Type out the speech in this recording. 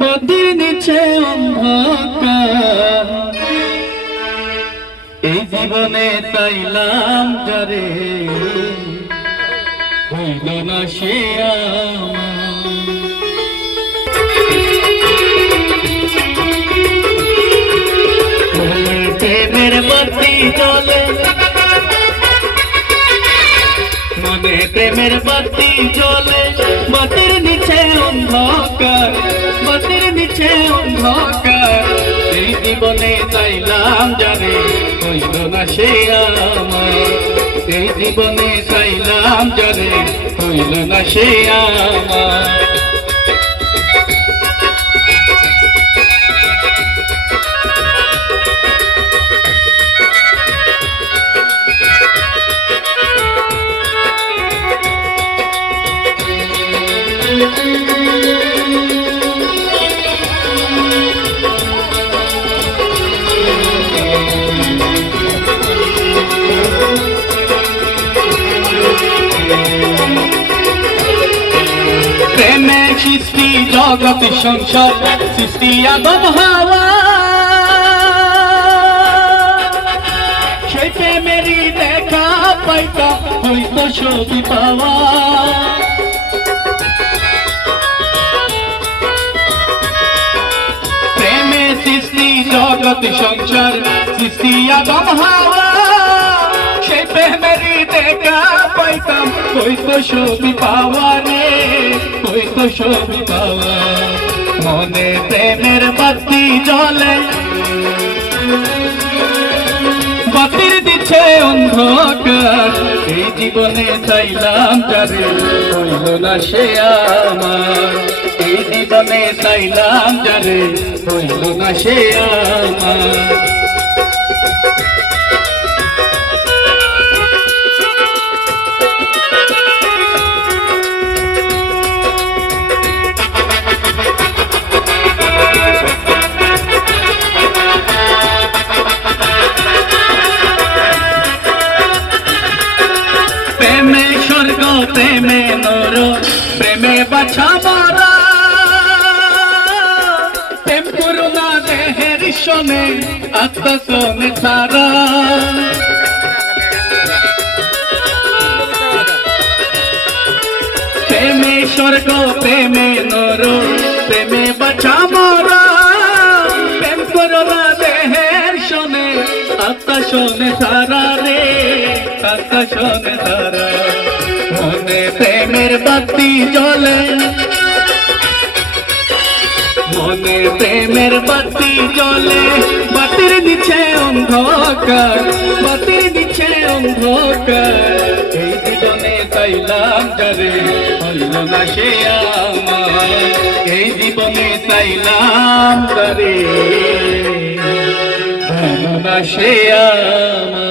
বাতির নিচে অন্ধকার, এই জীবনে চাইলাম যারে হইল না সে প্রেমের বাতি জ্বলে, মনে প্রেমের বাতি জ্বলে, বাতির নিচে অন্ধকার, বাতির নিচে অন্ধকার, এই জীবনে চাইলাম যারে হইল না সে আমার, এই জীবনে চাইলাম যারে হইল না সে আমার। প্রেমে সৃষ্টি জগৎ সংসার, সৃষ্টি আদম হাওয়া, সেই প্রেমেরই দেখা পাইতাম হইতো সবই পাওয়া। প্রেমে সৃষ্টি জগৎ সংসার, সৃষ্টি আদম হাওয়া, সেই প্রেমেরই দেখা পাইতাম হইতো সবই পাওয়া রে, হইতো সবই পাওয়া। মনে প্রেমের বাতি জ্বলে, বাতির দিচ্ছে অন্ধকার, এই জীবনে চাইলাম যারে হইল না সে আমার, এই জীবনে চাইলাম যারে হইল না সে আমার। প্রেমে নর, প্রেমে বাছা মারা, প্রেম করুণা দেহের শোনে, আত্মা শোনে সারা। প্রেমে স্বর্গ, প্রেমে নর, প্রেমে বাছা মারা, প্রেম করুণা দেহের শোনে, আত্মা শোনে সারা রে, আত্মা শোনে সারা। মনে প্রেমের বাতি জ্বলে, মনে প্রেমের বাতি জ্বলে, বাতির নিচে অন্ধকার, বাতির নিচে অন্ধকার, এই জীবনে চাইলাম যারে হইল না সে আমার, এই জীবনে চাইলাম যারে হইল না সে আমার।